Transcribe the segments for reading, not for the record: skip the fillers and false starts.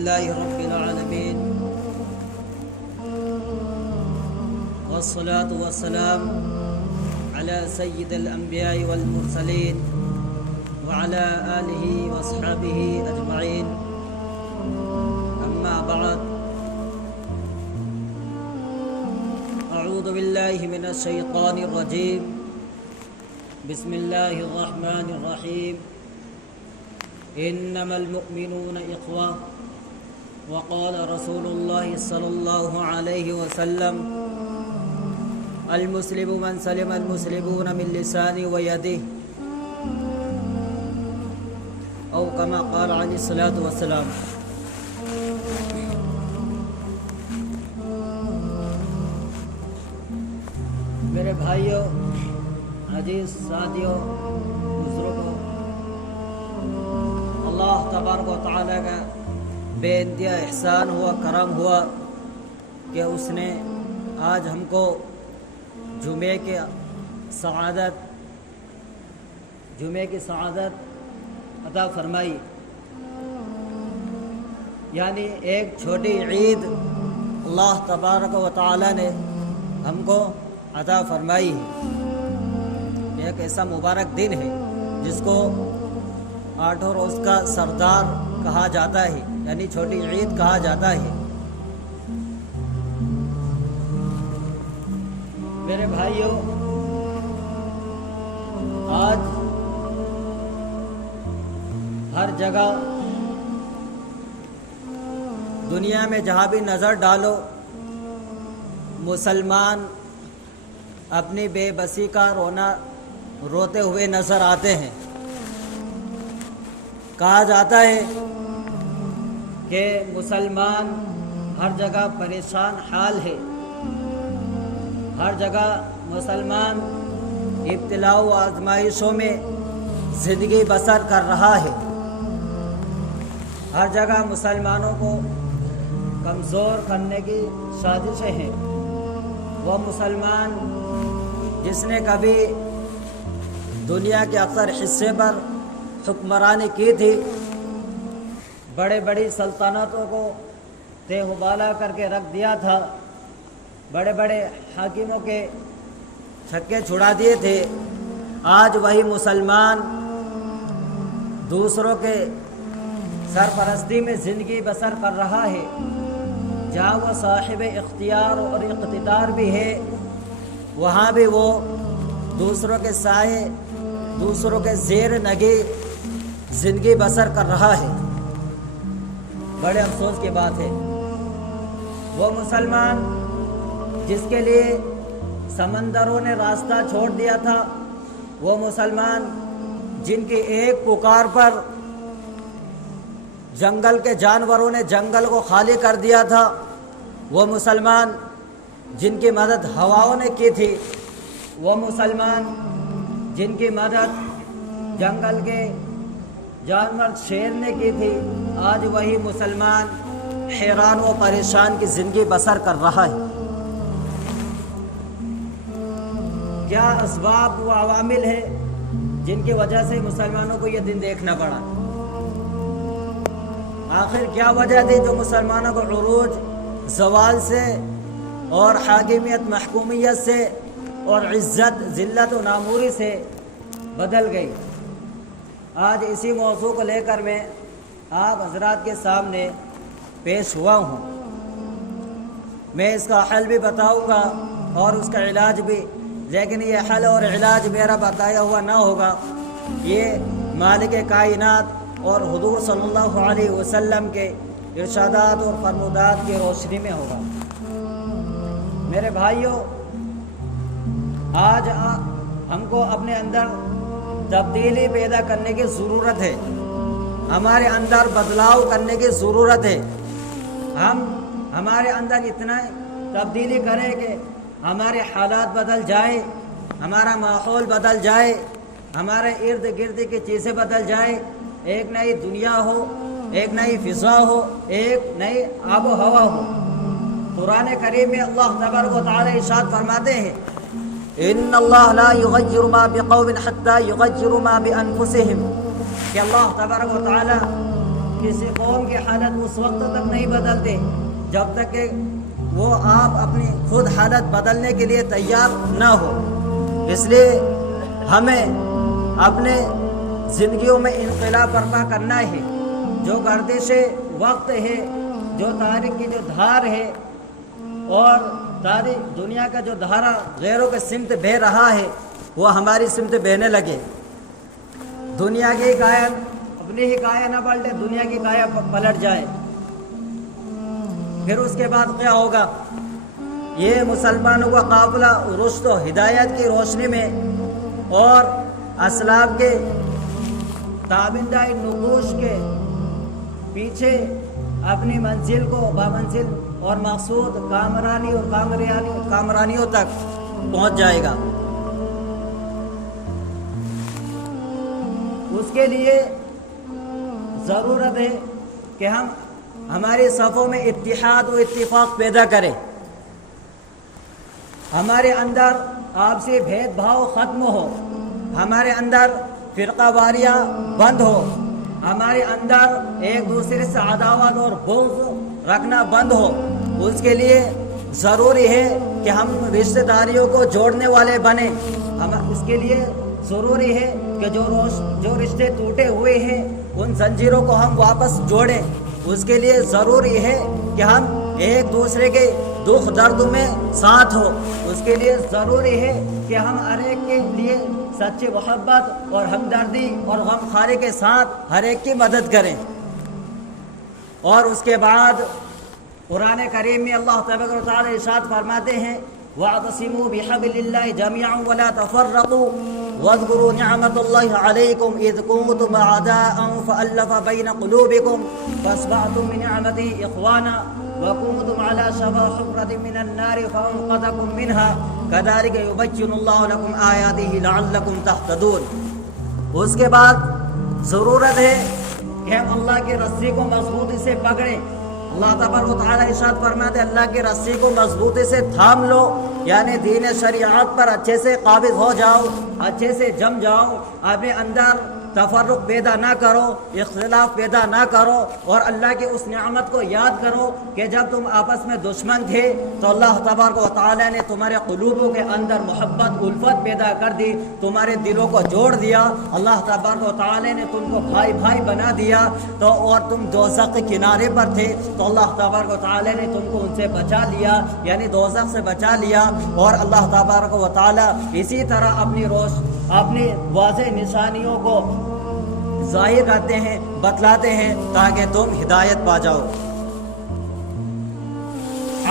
لله رب العالمين والصلاة والسلام على سيد الأنبياء والمرسلين وعلى آله وأصحابه أجمعين. أما بعد، أعوذ بالله من الشيطان الرجيم. بسم الله الرحمن الرحيم. إنما المؤمنون إخوة. وقال رسول الله صلى الله عليه وسلم: المسلم من سلم المسلمون من لسانه ويده، أو كما قال عليه الصلاة والسلام. میرے بھائیوں، عزیز ساتھیوں، بزرگوں، اللہ تبارک و تعالیٰ کا بے انتہا احسان ہوا، کرم ہوا کہ اس نے آج ہم کو جمعے کی سعادت عطا فرمائی، یعنی ایک چھوٹی عید اللہ تبارک و تعالیٰ نے ہم کو عطا فرمائی ہے۔ ایک ایسا مبارک دن ہے جس کو 8 روز کا سردار کہا جاتا ہے، یعنی چھوٹی عید کہا جاتا ہے۔ میرے بھائیوں، آج ہر جگہ دنیا میں جہاں بھی نظر ڈالو، مسلمان اپنی بے بسی کا روتے ہوئے نظر آتے ہیں۔ کہا جاتا ہے کہ مسلمان ہر جگہ پریشان حال ہے، ہر جگہ مسلمان ابتلاء و آزمائشوں میں زندگی بسر کر رہا ہے۔ ہر جگہ مسلمانوں کو کمزور کرنے کی سازشیں ہیں۔ وہ مسلمان جس نے کبھی دنیا کے اکثر حصے پر حکمرانی کی تھی، بڑے بڑی سلطنتوں کو تہ و بالا کر کے رکھ دیا تھا، بڑے بڑے حاکموں کے چھکے چھڑا دیے تھے، آج وہی مسلمان دوسروں کے سرپرستی میں زندگی بسر کر رہا ہے۔ جہاں وہ صاحب اختیار اور اقتدار بھی ہے، وہاں بھی وہ دوسروں کے سائے، دوسروں کے زیر نگی زندگی بسر کر رہا ہے۔ بڑے افسوس کی بات ہے، وہ مسلمان جس کے لیے سمندروں نے راستہ چھوڑ دیا تھا، وہ مسلمان جن کی ایک پکار پر جنگل کے جانوروں نے جنگل کو خالی کر دیا تھا، وہ مسلمان جن کی مدد ہواؤں نے کی تھی، وہ مسلمان جن کی مدد جنگل کے جانور شیر نے کی تھی، آج وہی مسلمان حیران و پریشان کی زندگی بسر کر رہا ہے۔ کیا اسباب و عوامل ہے جن کی وجہ سے مسلمانوں کو یہ دن دیکھنا پڑا؟ آخر کیا وجہ تھی جو مسلمانوں کو عروج زوال سے اور حاکمیت محکومیت سے اور عزت ذلت و ناموری سے بدل گئی؟ آج اسی موضوع کو لے کر میں آپ حضرات کے سامنے پیش ہوا ہوں۔ میں اس کا حل بھی بتاؤں گا اور اس کا علاج بھی، لیکن یہ حل اور علاج میرا بتایا ہوا نہ ہوگا، یہ مالک کائنات اور حضور صلی اللہ علیہ وسلم کے ارشادات اور فرمودات کی روشنی میں ہوگا۔ میرے بھائیوں، آج ہم کو اپنے اندر تبدیلی پیدا کرنے کی ضرورت ہے، ہمارے اندر بدلاؤ کرنے کی ضرورت ہے۔ ہم ہمارے اندر اتنا تبدیلی کریں کہ ہمارے حالات بدل جائے، ہمارا ماحول بدل جائے، ہمارے ارد گرد کی چیزیں بدل جائیں، ایک نئی دنیا ہو، ایک نئی فضا ہو، ایک نئی آب و ہوا ہو۔ قرآن کریم میں اللہ تبارک و تعالی ارشاد فرماتے ہیں: ان اللہ لا یغیر ما بقوم حتی یغیروا ما بانفسہم، کہ اللہ تبارک و تعالی کسی قوم کی حالت اس وقت تک نہیں بدلتے جب تک کہ وہ آپ اپنی خود حالت بدلنے کے لیے تیار نہ ہو۔ اس لیے ہمیں اپنے زندگیوں میں انقلاب برپا کرنا ہے۔ جو گردش وقت ہے، جو تاریخ کی جو دھار ہے اور تاریخ دنیا کا جو دھارا غیروں کے سمت بہہ رہا ہے وہ ہماری سمت بہنے لگے۔ دنیا کی کایا اپنی ہی کایا نہ پلٹے، دنیا کی کایا پلٹ جائے، پھر اس کے بعد کیا ہوگا؟ یہ مسلمانوں کا قافلہ رشد و ہدایت کی روشنی میں اور اسلاف کے تابندہ نقوش کے پیچھے اپنی منزل کو بامنزل اور مقصود کامرانی اور کامرانیوں تک پہنچ جائے گا۔ اس کے لیے ضرورت ہے کہ ہم ہمارے صفوں میں اتحاد و اتفاق پیدا کریں، ہمارے اندر آپسی بھید بھاؤ ختم ہو، ہمارے اندر فرقہ واریاں بند ہو، ہمارے اندر ایک دوسرے سے عداوت اور بغض رکھنا بند ہو۔ اس کے لیے ضروری ہے کہ ہم رشتہ داریوں کو جوڑنے والے بنیں۔ اس کے لیے ضروری ہے کہ جو رشتے ٹوٹے ہوئے ہیں ان زنجیروں کو ہم واپس جوڑیں۔ اس کے لیے ضروری ہے کہ ہم ایک دوسرے کے دکھ درد میں ساتھ ہو۔ اس کے لیے ضروری ہے کہ ہم ہر ایک کے لیے سچی محبت اور ہمدردی اور غم خواری کے ساتھ ہر ایک کی مدد کریں۔ اور اس کے بعد قرآن کریم میں اللہ تبارک و تعالی ارشاد فرماتے ہیں وَاعْتَصِمُوا بِحَبْلِ اللَّهِ جَمِيعًا وَلَا تَفَرَّقُوا وَاذْكُرُوا نِعْمَةَ اللَّهِ عَلَيْكُمْ إِذْ كُنتُمْ أَعْدَاءً فَأَلَّفَ بَيْنَ قُلُوبِكُمْ فَأَصْبَحْتُم بِنِعْمَتِهِ إِخْوَانًا وَكُنتُمْ عَلَى شَفَا حُفْرَةٍ مِّنَ النَّارِ فَأَنقَذَكُم مِّنْهَا كَذَلِكَ يُبَيِّنُ اللَّهُ لَكُمْ آيَاتِهِ لَعَلَّكُمْ تَهْتَدُونَ۔ اس کے بعد ضرورت ہے کہ ہم اللہ کی رسی کو مضبوطی سے پکڑیں۔ اللہ تبارک و تعالی ارشاد فرماتے ہیں اللہ کی رسی کو مضبوطی سے تھام لو، یعنی دین شریعت پر اچھے سے قابض ہو جاؤ، اچھے سے جم جاؤ، اپنے اندر تفرق پیدا نہ کرو، اختلاف پیدا نہ کرو، اور اللہ کی اس نعمت کو یاد کرو کہ جب تم آپس میں دشمن تھے تو اللہ تبارک و تعالی نے تمہارے قلوبوں کے اندر محبت الفت پیدا کر دی، تمہارے دلوں کو جوڑ دیا، اللہ تبارک و تعالی نے تم کو بھائی بھائی بنا دیا، تو اور تم دوزخ کے کنارے پر تھے تو اللہ تبارک و تعالی نے تم کو ان سے بچا لیا، یعنی دوزخ سے بچا لیا۔ اور اللہ تبارک و تعالی اسی طرح اپنی واضح نشانیوں کو ظاہر کرتے ہیں، بتلاتے ہیں تاکہ تم ہدایت پا جاؤ۔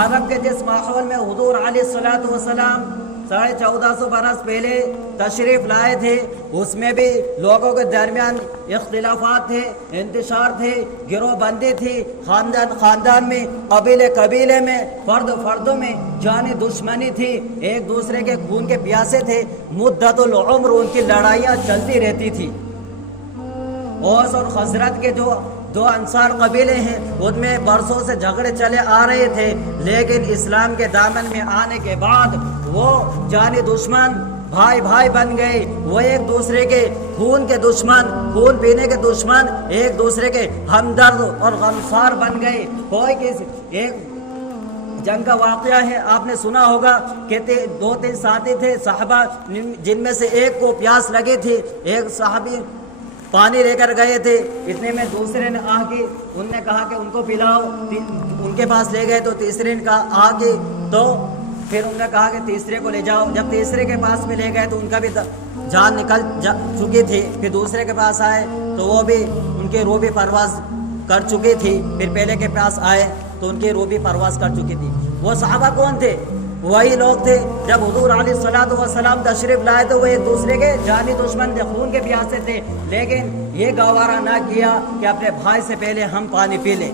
عرب کے جس ماحول میں حضور علیہ السلام 1450 برس پہلے تشریف لائے تھے، اس میں بھی لوگوں کے درمیان اختلافات تھے، انتشار تھے، گروہ بندی تھی، خاندان میں، قبیلے میں، فردوں میں جانی دشمنی تھی، ایک دوسرے کے خون کے پیاسے تھے، مدت العمر ان کی لڑائیاں چلتی رہتی تھی۔ اوس اور خزرج کے جو دو انصار قبیلے ہیں ان میں برسوں سے جھگڑے چلے آ رہے تھے، لیکن اسلام کے دامن میں آنے کے بعد وہ جانی دشمن بھائی بن گئے، وہ ایک دوسرے کے خون کے دشمن، خون پینے کے دشمن، ایک دوسرے کے ہمدرد اور غمخوار بن گئے۔ ایک جنگ کا واقعہ ہے، آپ نے سنا ہوگا کہ 2-3 ساتھی تھے صحابہ، جن میں سے ایک کو پیاس لگی تھی، ایک صحابی پانی لے کر گئے تھے، اتنے میں دوسرے نے آ کے ان نے کہا کہ ان کو پلاؤ، ان کے پاس لے گئے تو تیسرے نے کہا آ کے، تو پھر انہوں نے کہا کہ تیسرے کو لے جاؤ، جب تیسرے کے پاس میں لے گئے تو ان کا بھی جان نکل چکی تھی، پھر دوسرے کے پاس آئے تو وہ بھی ان کی روح بھی پرواز کر چکی تھی، پھر پہلے کے پاس آئے تو ان کی روح بھی پرواز کر چکی تھی۔ وہ صحابہ کون تھے؟ وہی لوگ تھے جب حضور علیہ السلام تشریف لائے تو وہ ایک دوسرے کے جانی دشمن تھے، خون کے پیاسے تھے، لیکن یہ گوارا نہ کیا کہ اپنے بھائی سے پہلے ہم پانی پی لیں۔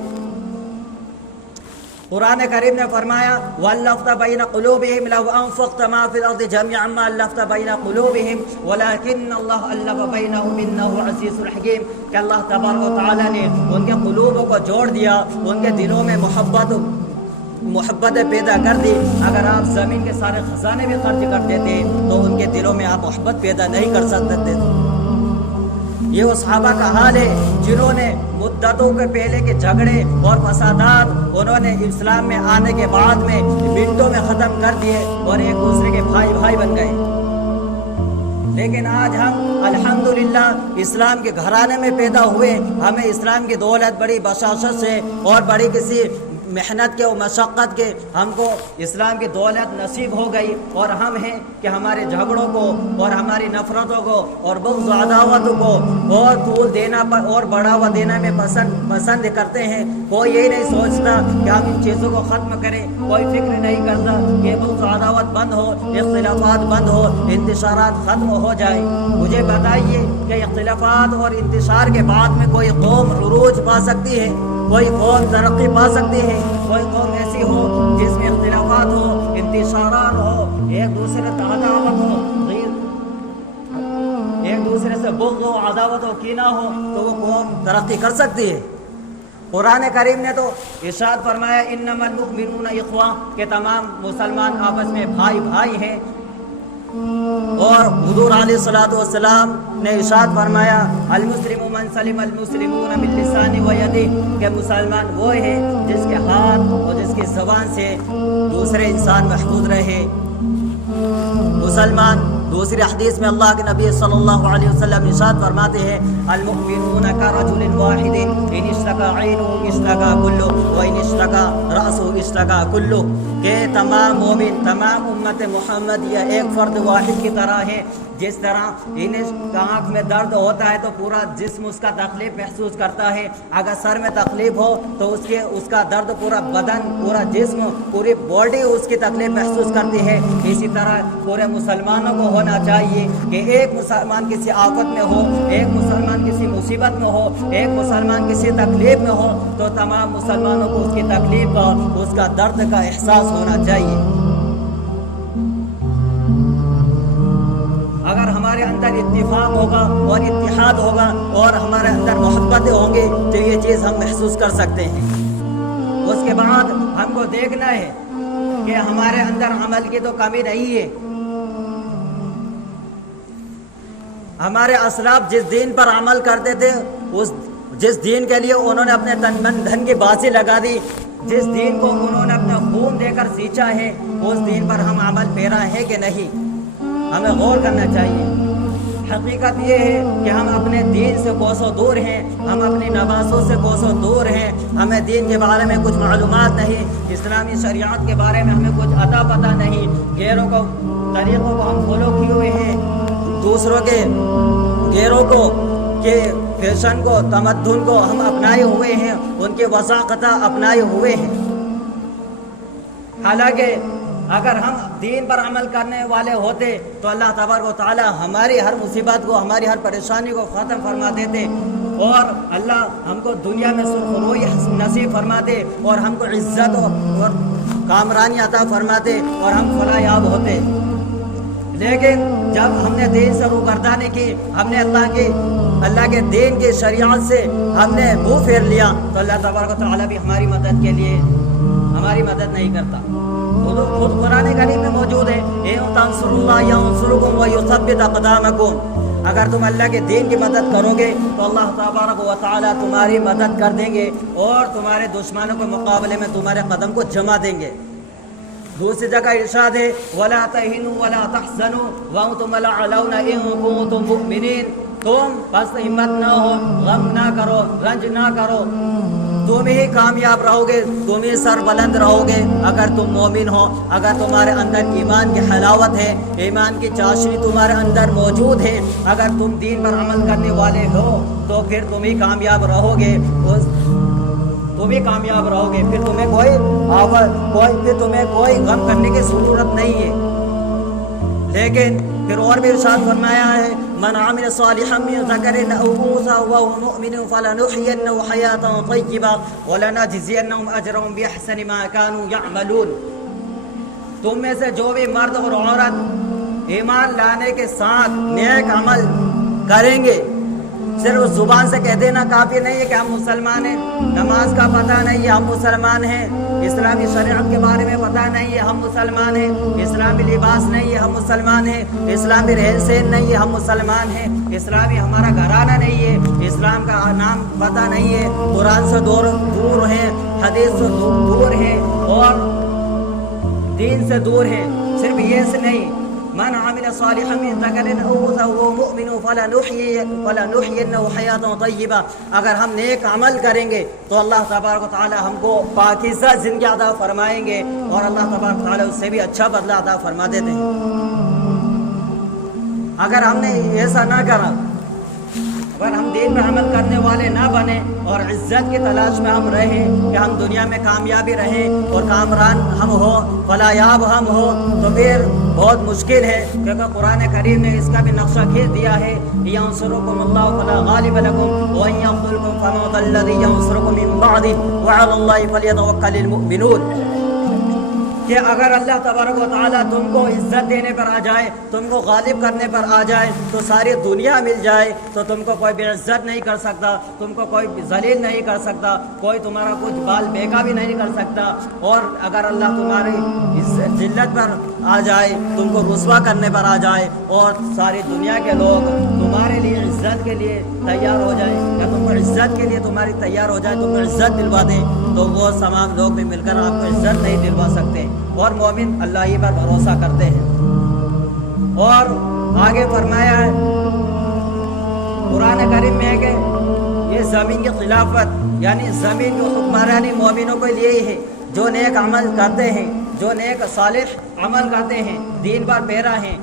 قرآن کریم نے فرمایا وَأَلَّفْتَ بَيْنَ قُلُوبِهِمْ لَوْ أَنفَقْتَ مَا فِي الْأَرْضِ جَمِيعًا مَا أَلَّفْتَ بَيْنَ قُلُوبِهِمْ وَلَكِنَّ اللَّهَ أَلَّفَ بَيْنَهُمْ إِنَّهُ عَزِيزٌ حَكِيمٌ کہ اللہ تبارک و تعالی نے ان کے قلوبوں کو جوڑ دیا، ان کے دلوں میں محبت پیدا کر دی۔ اگر آپ زمین کے سارے خزانے بھی خرچ کر دیتے تو ان کے دلوں میں آپ محبت پیدا نہیں کر سکتے تھے۔ یہ وہ صحابہ کا حال ہے جنہوں نے مدتوں کے پہلے کے جھگڑے اور فسادات انہوں نے اسلام میں آنے کے بعد میں منٹوں میں ختم کر دیے اور ایک دوسرے کے بھائی بھائی بن گئے۔ لیکن آج ہم الحمدللہ اسلام کے گھرانے میں پیدا ہوئے، ہمیں اسلام کی دولت بڑی بشاشت سے اور بڑی کسی محنت کے اور مشقت کے ہم کو اسلام کی دولت نصیب ہو گئی، اور ہم ہیں کہ ہمارے جھگڑوں کو اور ہماری نفرتوں کو اور بغض و عداوتوں کو اور طول دینا اور بڑھاوا دینا میں پسند کرتے ہیں۔ کوئی یہی نہیں سوچتا کہ ہم ان چیزوں کو ختم کریں، کوئی فکر نہیں کرتا کہ بغض و عداوت بند ہو، اختلافات بند ہو، انتشارات ختم ہو جائے۔ مجھے بتائیے کہ اختلافات اور انتشار کے بعد میں کوئی قوم عروج پا سکتی ہے؟ کوئی قوم ترقی پا سکتی ہے؟ کوئی قوم ایسی ہو جس میں اختلافات ہو، انتشارات ہو، ایک دوسرے سے عداوت ہو، ایک دوسرے سے بغض و عداوت و کینہ ہو، تو وہ قوم ترقی کر سکتی ہے؟ قرآن کریم نے تو ارشاد فرمایا انما المؤمنون اخوہ، کہ تمام مسلمان آپس میں بھائی بھائی ہیں، اور حضور علیہ الصلوۃ والسلام نے ارشاد فرمایا المسلم من سلم المسلمون من لسانه ويده، کہ مسلمان وہ ہے جس کے ہاتھ اور جس کی زبان سے دوسرے انسان محفوظ رہے۔ مسلمان، دوسری حدیث میں اللہ کے نبی صلی اللہ علیہ وسلم ارشاد فرماتے ہیں المؤمنون كرجل واحد ان اشتكى عينه اشتكى كله وان اشتكى رأسه اشتكى كله، کہ تمام مومن، تمام امت محمد یہ ایک فرد واحد کی طرح ہے۔ جس طرح انہیں آنکھ میں درد ہوتا ہے تو پورا جسم اس کا تکلیف محسوس کرتا ہے، اگر سر میں تکلیف ہو تو اس کا درد پورا بدن، پورا جسم، پوری باڈی اس کی تکلیف محسوس کرتی ہے۔ اسی طرح پورے مسلمانوں کو ہونا چاہیے کہ ایک مسلمان کسی آفت میں ہو، ایک مسلمان کسی مصیبت میں ہو، ایک مسلمان کسی تکلیف میں ہو تو تمام مسلمانوں کو اس کی تکلیف کا، اس کا درد کا احساس ہونا چاہیے۔ اگر ہمارے اندر اتفاق ہوگا اور اتحاد ہوگا اور ہمارے اندر محبتیں ہوں گی تو یہ چیز ہم محسوس کر سکتے ہیں۔ اس کے بعد ہم کو دیکھنا ہے کہ ہمارے اندر عمل کی تو کمی نہیں ہے۔ ہمارے اسلاف جس دین پر عمل کرتے تھے، جس دین کے لیے انہوں نے اپنے تن من دھن کی بازی لگا دی، جس دین کو انہوں نے اپنا خون دے کر سینچا ہے، اس دین پر ہم عمل پیرا ہے کہ نہیں؟ ہمیں غور کرنا چاہیے۔ حقیقت یہ ہے کہ ہم اپنے دین سے کوسوں دور ہیں، ہم اپنی نمازوں سے کوسوں دور ہیں، ہمیں دین کے بارے میں کچھ معلومات نہیں، اسلامی شریعت کے بارے میں ہمیں کچھ اتا پتہ نہیں، غیروں کو طریقوں کو ہم فالو کیے ہوئے ہیں، دوسروں کے غیروں کو کے فیشن کو، تمدن کو ہم اپنائے ہوئے ہیں، ان کے وثاقتہ اپنائے ہوئے ہیں۔ حالانکہ اگر ہم دین پر عمل کرنے والے ہوتے تو اللہ تبارک و تعالی ہماری ہر مصیبت کو، ہماری ہر پریشانی کو ختم فرما دیتے، اور اللہ ہم کو دنیا میں سرخروئی نصیب فرماتے، اور ہم کو عزت اور کامرانی عطا فرماتے، اور ہم فلاح یاب ہوتے۔ لیکن جب ہم نے دین سے روگردانی کی، ہم نے اللہ کے دین کی شریعت سے ہم نے منہ پھیر لیا، تو اللہ تبارک و تعالی بھی ہماری مدد کے لیے ہماری مدد نہیں کرتا۔ خود قرآن کریم میں موجود ہے اِن تنصروا اللَّهَ يَنصُرْكُمْ وَيُثَبِّتْ أَقْدَامَكُمْ، اگر تم اللہ کے دین کی مدد کرو گے تو اللہ تبارک و تعالی تمہاری مدد کر دیں گے اور تمہارے دشمنوں کے مقابلے میں تمہارے قدم کو جما دیں گے۔ دوسری جگہ ارشاد ہے وَلَا تَهِنُوا وَلَا تَحْزَنُوا وَأَنْتُمُ الْأَعْلَوْنَ إِن كُنتُم مُؤْمِنِينَ، تم بس ہمت نہ ہو، غم نہ کرو، رنج نہ کرو، تم ہی کامیاب رہو گے، تم ہی سر بلند رہو گے اگر تم مومن ہو، اگر تمہارے اندر ایمان کی حلاوت ہے، ایمان کی چاشنی تمہارے اندر موجود ہے، اگر تم دین پر عمل کرنے والے ہو تو پھر تم ہی کامیاب رہو گے، تم ہی کامیاب رہو گے، پھر تمہیں کوئی غم کرنے کی ضرورت نہیں ہے۔ لیکن پھر اور بھی ارشاد فرمایا ہے من عمل صالحا من ذکر او انثى وهو مؤمن فلنحيينه حياة طیبة ولنجزینهم اجرهم باحسن ما كانوا يعملون، تم میں سے جو بھی مرد اور عورت ایمان لانے کے ساتھ نیک عمل کریں گے، صرف زبان سے کہہ دینا کافی نہیں ہے کہ ہم مسلمان ہیں، نماز کا پتہ نہیں ہے ہم مسلمان ہیں، اسلامی شریعت کے بارے میں پتہ نہیں ہے ہم مسلمان ہیں، اسلامی لباس نہیں ہے ہم مسلمان ہیں، اسلامی رہن سہن نہیں ہے ہم مسلمان ہیں، اسلامی ہمارا گھرانہ نہیں ہے، اسلام کا نام پتہ نہیں ہے، قرآن سے دور ہیں، حدیث سے دور ہیں اور دین سے دور ہیں۔ صرف یہ سے نہیں، من عمل صالحا من ذکر او انثى وهو مؤمن فلنحيينه حیاة طیبہ، اگر ہم نیک عمل کریں گے تو اللہ تبارک و تعالی ہم کو پاکیزہ زندگی عطا فرمائیں گے اور اللہ تبارک و تعالی اس سے بھی اچھا بدلہ عطا فرما دیتے ہیں۔ اگر ہم نے ایسا نہ کرا، اگر ہم دین پر عمل کرنے والے نہ بنے اور عزت کی تلاش میں ہم رہیں کہ ہم دنیا میں کامیابی رہیں اور کامران ہم ہو، فلاحیاب ہم ہو، تو پھر بہت مشکل ہے، کیونکہ قرآن کریم نے اس کا بھی نقشہ کھینچ دیا ہے، ینصرکم اللہ فلا غالب لکم وان یخذلکم فمن ذا الذی ینصرکم من بعدہ وعلی اللہ فلیتوکل المؤمنون، کہ اگر اللہ تبارک و تعالیٰ تم کو عزت دینے پر آ جائے، تم کو غالب کرنے پر آ جائے، تو ساری دنیا مل جائے تو تم کو کوئی بے عزت نہیں کر سکتا، تم کو کوئی ذلیل نہیں کر سکتا، کوئی تمہارا کچھ بال بیکا بھی نہیں کر سکتا، اور اگر اللہ تمہاری ذلت پر آ جائے، تم کو رسوا کرنے پر آ جائے اور ساری دنیا کے لوگ تمہارے لیے عزت کے لیے تیار ہو جائے، یا تم کو عزت کے لیے تمہاری تیار ہو جائے، تم کو عزت دلوا دیں، تو وہ تمام لوگ بھی مل کر آپ کو عزت نہیں دلوا سکتے، اور مومن اللہ ہی پر بھروسہ کرتے ہیں۔ اور آگے فرمایا ہے قرآن کریم میں کہ یہ زمین کی خلافت، یعنی زمین کی حکمرانی مومنوں کے لیے ہی ہے، جو نیک عمل کرتے ہیں، جو نیک صالح عمل کرتے ہیں، دین پر پیرا ہیں۔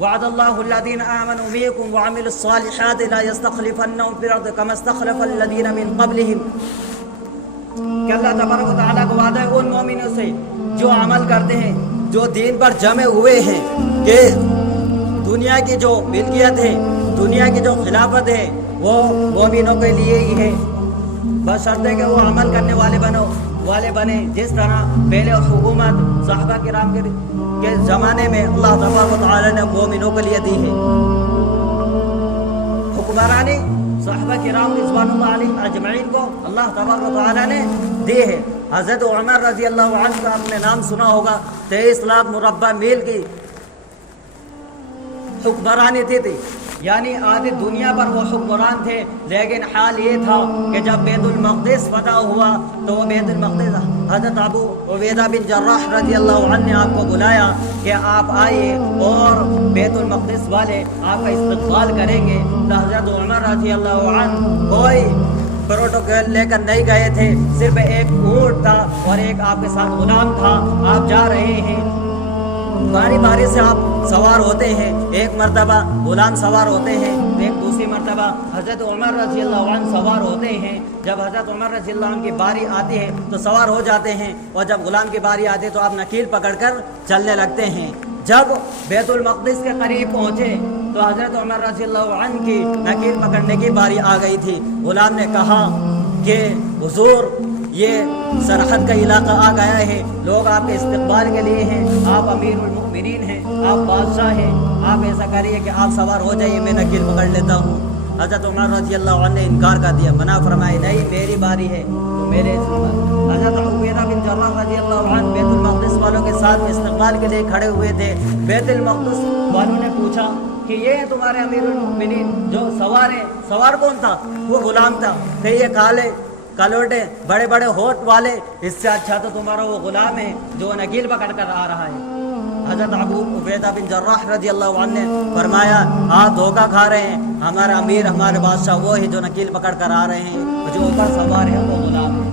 وعد اللہ الذین آمنوا منکم وعملوا الصالحات لا یستخلفنہم فی الارض کما استخلف الذین من قبلہم، کہ اللہ تبارک و تعالیٰ کو وعدہ ہے ان مومنوں سے جو عمل کرتے ہیں، جو دین پر جمع ہوئے ہیں، کہ دنیا کی جو ملکیت ہے، دنیا کی جو خلافت ہے، وہ مومنوں کے لیے ہی ہے، بشرطے کہ وہ عمل کرنے والے بنے، جس طرح پہلے حکومت صحابہ کرام کے زمانے میں اللہ تبارک و تعالیٰ نے مومنوں کے لیے دی ہے، حکمرانی صحابہ کرام رضوان اللہ علیہم اجمعین کو اللہ تبارک و تعالیٰ نے دی ہے۔ حضرت عمر رضی اللہ عنہ کا آپ نے نام سنا ہوگا، 23 لاکھ مربع میل کی حکمرانی تھی، یعنی آدھی دنیا پر وہ حکمران تھے، لیکن حال یہ تھا کہ جب بیت المقدس فتح ہوا تو وہ بیت المقدس حضرت ابو عبیدہ بن جراح رضی اللہ عنہ نے آپ کو بلایا کہ آپ آئیے اور بیت المقدس والے آپ کا استقبال کریں گے، تو حضرت عمر رضی اللہ عنہ کوئی پروٹوکول لے کر نہیں گئے تھے، صرف ایک اونٹ تھا اور ایک آپ کے ساتھ غلام تھا، آپ جا رہے ہیں، باری باری سے آپ سوار ہوتے ہیں، ایک مرتبہ غلام سوار ہوتے ہیں، ایک دوسری مرتبہ حضرت عمر رضی اللہ عنہ سوار ہوتے ہیں، جب حضرت عمر رضی اللہ عنہ کی باری آتی ہے تو سوار ہو جاتے ہیں، اور جب غلام کی باری آتی ہے تو آپ نکیل پکڑ کر چلنے لگتے ہیں۔ جب بیت المقدس کے قریب پہنچے تو حضرت عمر رضی اللہ عنہ کی نکیل پکڑنے کی باری آ گئی تھی، غلام نے کہا کہ حضور یہ سرحد کا علاقہ آ گیا ہے، لوگ آپ کے استقبال کے لیے ہیں، آپ امیر المؤمنین ہیں، آپ بادشاہ ہیں، آپ ایسا کریے کہ آپ سوار ہو جائیے، میں نکیل پکڑ لیتا ہوں۔ حضرت عمر رضی اللہ عنہ نے انکار کر دیا، منع فرمائے نہیں میری باری ہے تو میرے حضرت عبیدہ بن جراح رضی اللہ عنہ بیت المقدس والوں کے ساتھ استقبال کے لیے کھڑے ہوئے تھے، بیت المقدس والوں نے پوچھا کہ یہ ہے تمہارے امیر المؤمنین جو سوار ہیں، سوار کون تھا؟ وہ غلام تھا، کہ یہ کالے کلوٹے بڑے بڑے ہوٹ والے، اس سے اچھا تو تمہارا وہ غلام ہے جو نکیل پکڑ کر آ رہا ہے۔ حضرت ابو عبیدہ بن جراح رضی اللہ عنہ نے فرمایا آپ دھوکہ کھا رہے ہیں، ہمارا امیر ہمارے بادشاہ وہ ہے جو نکیل پکڑ کر آ رہے ہیں، جو اوپر سوار ہے وہ غلام ہے۔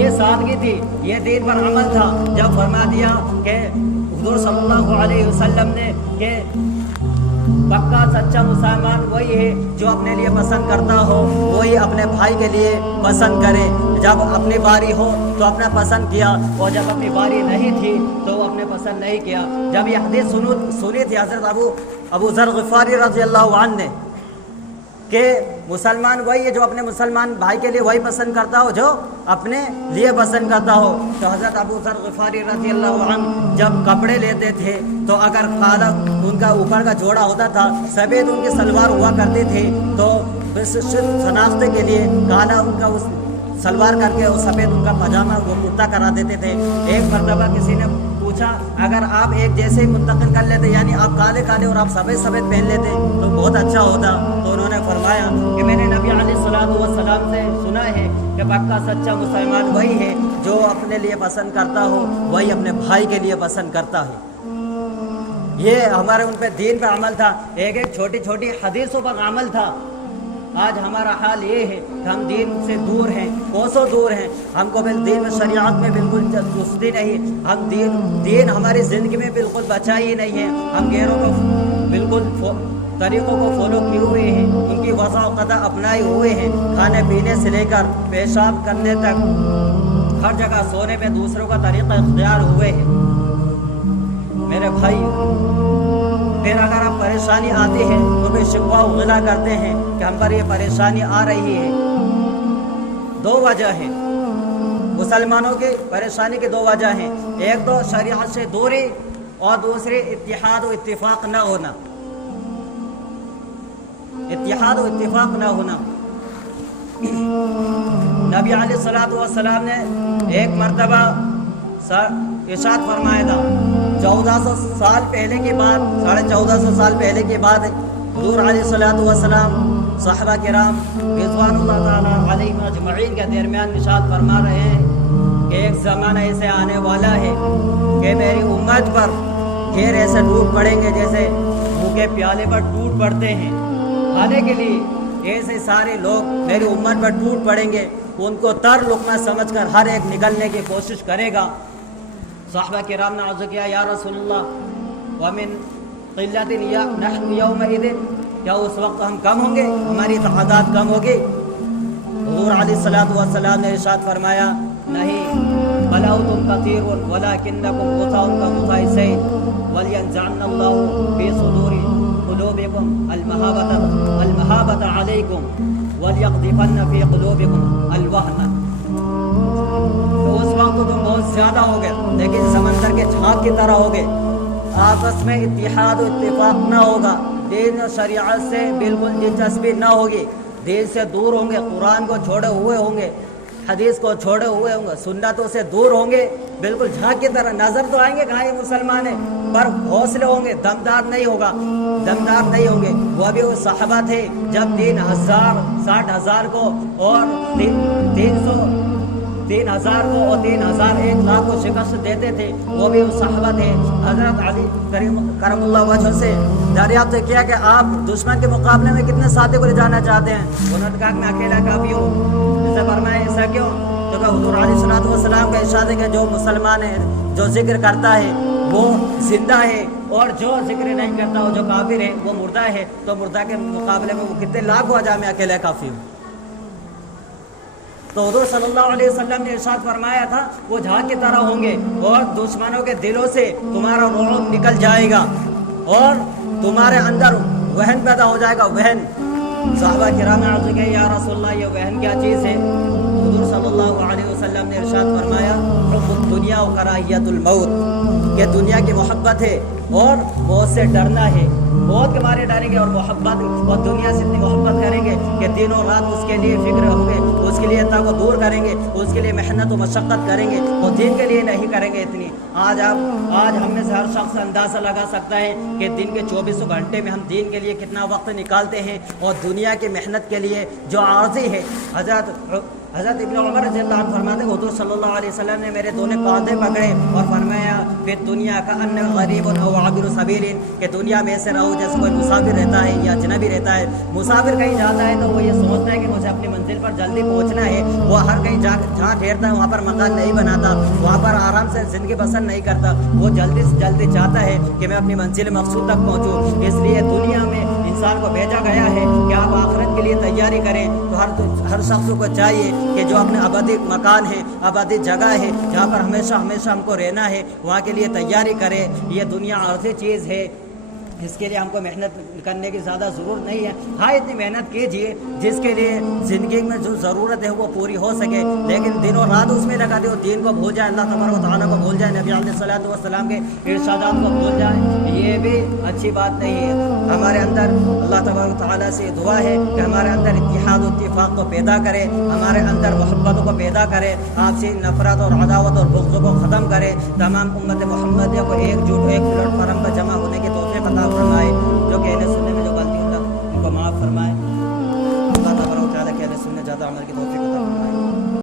یہ سادگی تھی، یہ دین پر عمل تھا، جب فرما دیا کہ حضور صلی اللہ علیہ وسلم نے کہ پکا سچا مسلمان وہی ہے جو اپنے لیے پسند کرتا ہو وہی اپنے بھائی کے لیے پسند کرے، جب اپنی باری ہو تو اپنا پسند کیا، اور جب اپنی باری نہیں تھی تو وہ اپنے پسند نہیں کیا۔ جب یہ حدیث سنی تھی حضرت ابو ذر غفاری رضی اللہ عنہ نے، کہ مسلمان وہی ہے جو اپنے مسلمان بھائی کے لیے وہی پسند کرتا ہو جو اپنے لیے پسند کرتا ہو۔ تو حضرت ابو ذر غفاری رضی اللہ عنہ جب کپڑے لیتے تھے تو اگر کالا ان کا اوپر کا جوڑا ہوتا تھا، سفید ان کی سلوار ہوا کرتی تھی، تو صرف شناخت کے لیے کالا ان کا اس سلوار کر کے اور سفید ان کا پاجامہ وہ کرتا کرا دیتے تھے۔ ایک مرتبہ کسی نے پوچھا اگر آپ ایک جیسے ہی منتقل کر لیتے، یعنی آپ کالے کالے اور آپ سفید سفید پہن لیتے تو بہت اچھا ہوتا۔ تو انہوں نے فرمایا کہ میں نے نبی علیہ الصلوۃ والسلام سے سنا ہے کہ پکا سچا مسلمان وہی ہے جو اپنے لیے پسند کرتا ہو وہی اپنے بھائی کے لیے پسند کرتا ہے۔ یہ ہمارے ان پہ دین پہ عمل تھا، ایک ایک چھوٹی چھوٹی حدیثوں پر عمل تھا۔ آج ہمارا حال یہ ہے کہ ہم دین سے دور ہیں، کوسوں دور ہیں، ہم کو دین میں شریعت میں بالکل چستی نہیں، ہم دین ہماری زندگی میں بالکل بچا ہی نہیں ہے، ہم غیروں کو بالکل طریقوں کو فالو کیے ہوئے ہیں، ان کی وضع و قضا اپنائے ہوئے ہیں، کھانے پینے سے لے کر پیشاب کرنے تک ہر جگہ سونے میں دوسروں کا طریقہ اختیار ہوئے ہیں۔ میرے بھائی، پھر اگر آپ پریشانی آتی ہے تو بھی شکوہ و غلہ کرتے ہیں کہ ہم پر یہ پریشانی آ رہی ہے۔ دو وجہ ہیں مسلمانوں کی پریشانی کی، دو وجہ ہیں، ایک تو شریعت سے دوری اور دوسری اتحاد و اتفاق نہ ہونا، اتحاد و اتفاق نہ ہونا۔ نبی علیہ الصلوۃ والسلام نے ایک مرتبہ ارشاد فرمایا تھا، 1400 سال پہلے کی بات، 1450 سال پہلے کی بات ہے، حضور علیہ الصلوۃ والسلام صحابہ کرام رضوان اللہ تعالیٰ علیہم اجمعین کے درمیان ارشاد فرما رہے ہیں کہ ایک زمانہ ایسے آنے والا ہے کہ میری امت پر ڈھیر ایسے ٹوٹ پڑیں گے جیسے منہ کے پیالے پر ٹوٹ پڑتے ہیں، کھانے کے لیے ایسے سارے لوگ میری امت پر ٹوٹ پڑیں گے، ان کو تر لقمہ سمجھ کر ہر ایک نگلنے کی کوشش کرے گا۔ صحابہ کرام نے عرض کیا، یا رسول اللہ ومن قلت نحن یومئذ، کیا اس وقت ہم کم ہوں گے، ہماری تعداد کم ہوگی؟ حضور علیہ الصلوۃ والسلام نے ارشاد فرمایا، نہیں، بل انتم کثیر ولکنکم غثاء کغثاء السیل ولینزعن اللہ فی صدور قلوبکم المحابۃ علیکم ولیقذفن فی قلوبکم الوہن۔ تو اس وقت تو تم بہت زیادہ ہو گئے، لیکن سمندر کے جھاگ کی طرح ہو گئے، آپس میں اتحاد و اتفاق نہ ہوگا، دین و شریعت سے بالکل دلچسپی نہ ہوگی، دین سے دور ہوں گے، قرآن کو چھوڑے ہوئے ہوں گے، حدیث کو چھوڑے ہوئے ہوں گے، سنتوں سے دور ہوں گے، بالکل جھاگ کی طرح نظر تو آئیں گے کہاں یہ مسلمان ہیں، پر حوصلے ہوں گے، دمدار نہیں ہوگا، دمدار نہیں ہوں گے۔ وہ بھی وہ صحابہ تھے جب 3000 60,000 کو اور 3,000 کو اور 3,001 کو شکست دیتے تھے، وہ بھی وہ صحابہ تھے۔ حضرت علی کرم اللہ وجہ سے دریافت کیا کہ آپ دشمن کے مقابلے میں کتنے ساتھی کو لے جانا چاہتے ہیں؟ انہوں نے کہا کہ میں اکیلا کافی ہوں۔ اسے فرمایا ایسا کیوں؟ تو کہ حضور علیہ الصلوۃ والسلام کا ارشاد ہے کہ جو مسلمان ہے، جو ذکر کرتا ہے وہ زندہ ہے، اور جو ذکر نہیں کرتا وہ جو کافر ہے وہ مردہ ہے، تو مردہ کے مقابلے میں وہ کتنے لاکھ ہوا جا میں اکیلا کافی ہوں۔ تو حضور صلی اللہ علیہ وسلم نے ارشاد فرمایا تھا وہ جھاگ کی طرح ہوں گے، اور دشمنوں کے دلوں سے تمہارا رعب نکل جائے گا اور تمہارے اندر وہن پیدا ہو جائے گا، وہن۔ صحابہ کرام نے عرض کیا، یا رسول اللہ یہ وہن کیا چیز ہے؟ حضور صلی اللہ علیہ وسلم نے ارشاد فرمایا، حب الدنیا و کراہیت الموت، کہ دنیا کی محبت ہے اور موت سے ڈرنا ہے، موت کے بارے ڈریں گے اور محبت اور دنیا سے اتنی محبت کریں گے کہ دن اور رات اس کے لیے فکر ہوں گے، اس کے لیے کو دور کریں گے، اس کے لیے محنت و مشقت کریں گے، اور دین کے لیے نہیں کریں گے اتنی۔ آج ہم میں سے ہر شخص اندازہ لگا سکتا ہے کہ دن کے 24 گھنٹے میں ہم دین کے لیے کتنا وقت نکالتے ہیں، اور دنیا کی محنت کے لیے جو عارضی ہے۔ حضرت ابن عمر رضی اللہ عنہ فرماتے ہیں حضور صلی اللہ علیہ وسلم نے میرے دونوں کاندھے پکڑے اور فرمایا، پھر دنیا کا ان غریب او عابر سبیل، کہ دنیا میں ایسے رہو جیسے کوئی مسافر رہتا ہے یا اجنبی رہتا ہے۔ مسافر کہیں جاتا ہے تو وہ یہ سوچتا ہے کہ مجھے اپنی منزل پر جلدی پہنچنا ہے، وہ ہر کہیں جہاں ٹھہرتا ہے وہاں پر مکان نہیں بناتا، وہاں پر آرام سے زندگی بسر نہیں کرتا، وہ جلدی سے جلدی چاہتا ہے کہ میں اپنی منزل مقصود تک پہنچوں۔ اس لیے دنیا میں انسان کو بھیجا گیا ہے کہ آپ آخرت کے لیے تیاری کریں۔ تو ہر شخص کو چاہیے کہ جو اپنے ابدی مکان ہے، ابدی جگہ ہے جہاں پر ہمیشہ ہم کو رہنا ہے، وہاں کے لیے تیاری کرے۔ یہ دنیا عارضی چیز ہے، اس کے لیے ہم کو محنت کرنے کی زیادہ ضرورت نہیں ہے. ہاں اتنی محنت کیجیے جس کے لیے زندگی میں جو ضرورت ہے وہ پوری ہو سکے, لیکن دن و رات اس میں لگا دے اور دین کو بھول جائے, اللہ تبارک و تعالیٰ کو بھول جائے, نبی علیہ الصلوۃ والسلام کے ارشادات کو بھول جائے, یہ بھی اچھی بات نہیں ہے. ہمارے اندر اللہ تبارک و تعالیٰ سے دعا ہے کہ ہمارے اندر اتحاد و اتفاق کو پیدا کرے, ہمارے اندر محبتوں کو پیدا کرے, آپسی نفرت اور عداوت اور بغض کو ختم کرے, تمام امت محمدیہ کو ایک جٹ ایک پلیٹ فارم پر جمع ہونے کی توفیق عطا فرمائے.